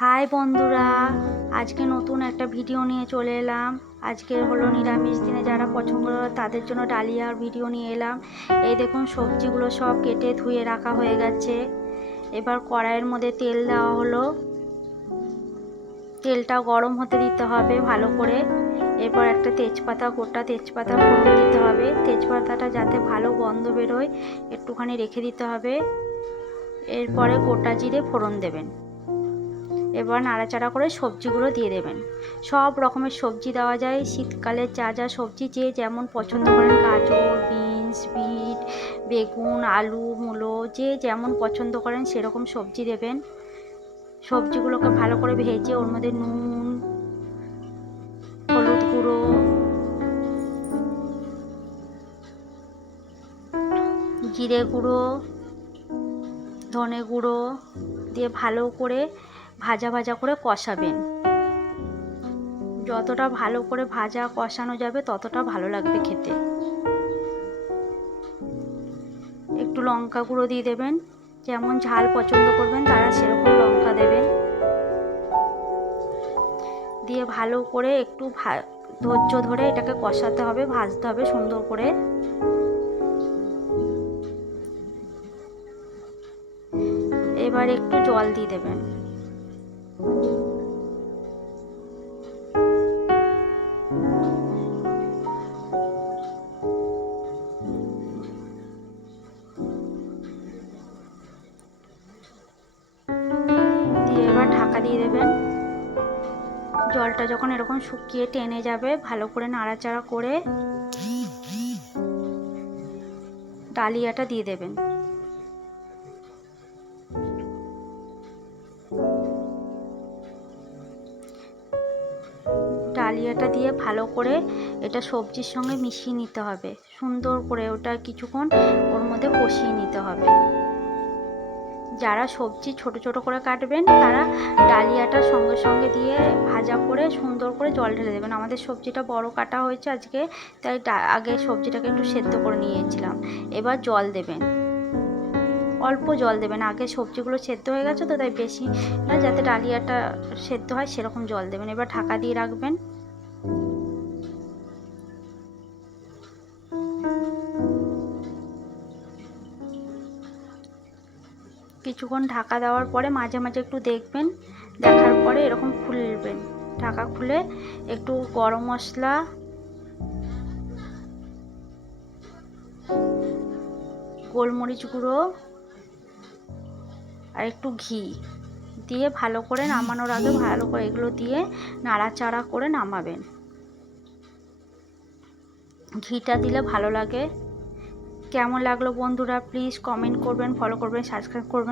High বন্ধুরা, আজকে নতুন একটা ভিডিও নিয়ে চলে এলাম। আজকে হলো নিরামিষ দিনে যারা পছন্দ করে তাদের জন্য ডালিয়ার ভিডিও নিয়ে এলাম। এই দেখুন, সবজিগুলো সব কেটে ধুয়ে রাখা হয়ে গেছে। এবার কড়াইয়ের মধ্যে তেল দেওয়া হলো। তেলটা গরম হতে দিতে হবে ভালো করে। এরপর একটা তেজপাতা, গোটা তেজপাতা ফোড়ন দিতে হবে। তেজপাতাটা যাতে ভালো গন্ধ বেরোয়, একটুখানি রেখে দিতে হবে। এরপরে গোটা জিরে ফোড়ন দেবেন। এবার নাড়াচাড়া করে সবজিগুলো দিয়ে দেবেন। সব রকমের সবজি দেওয়া যায়। শীতকালে যা যা সবজি যে যেমন পছন্দ করেন, গাজর, বিনস, বিট, বেগুন, আলু, মূলো, যে যেমন পছন্দ করেন সেরকম সবজি দেবেন। সবজিগুলোকে ভালো করে ভেজে ওর মধ্যে নুন, হলুদ গুঁড়ো, জিরে গুঁড়ো, ধনে গুঁড়ো দিয়ে ভালো করে ভাজা ভাজা করে কষাবেন। যতটা ভালো করে ভাজা কষানো যাবে, ততটা ভালো লাগবে খেতে। একটু লঙ্কা গুঁড়ো দিয়ে দেবেন। যেমন ঝাল পছন্দ করবেন, তারা সেরকম লঙ্কা দেবেন। দিয়ে ভালো করে একটু ধৈর্য ধরে এটাকে কষাতে হবে, ভাজতে হবে সুন্দর করে। এবার একটু জল দিয়ে দেবেন। দিয়ে দেবেন। জলটা যখন এরকম শুকিয়ে টেনে যাবে, ভালো করে নাড়াচাড়া করে ডালিয়াটা দিয়ে দেবেন। ডালিয়াটা দিয়ে ভালো করে এটা সবজির সঙ্গে মিশিয়ে নিতে হবে। সুন্দর করে ওটা কিছুক্ষণ ওর মধ্যে কষিয়ে নিতে হবে। যারা সবজি ছোট ছোট করে কাটবেন, তারা ডালিয়াটা সঙ্গে সঙ্গে দিয়ে ভাজা করে সুন্দর করে জল ঢেলে দেবেন। আমাদের সবজিটা বড় কাটা হয়েছে আজকে, তাই আগে সবজিটাকে একটু সেদ্ধ করে নিয়েছিলাম। এবার জল দেবেন। অল্প জল দেবেন। আগে সবজিগুলো সেদ্ধ হয়ে গেছে তো, তাই বেশি না, যাতে ডালিয়াটা সেদ্ধ হয় সেরকম জল দেবেন। এবার ঢাকা দিয়ে রাখবেন। কিছুক্ষণ ঢাকা দেওয়ার পরে মাঝে মাঝে একটু দেখবেন, দেখার পরে এরকম খুলবেন। ঢাকা খুলে একটু গরম মশলা, গোলমরিচ গুঁড়ো আর একটু ঘি দিয়ে ভালো করে নামানোর আগে ভালো করে এগুলো দিয়ে নাড়াচাড়া করে নামাবেন। ঘিটা দিলে ভালো লাগে। কেমন লাগল বন্ধুরা? প্লিজ কমেন্ট করবেন ফলো করবেন সাবস্ক্রাইব করবেন।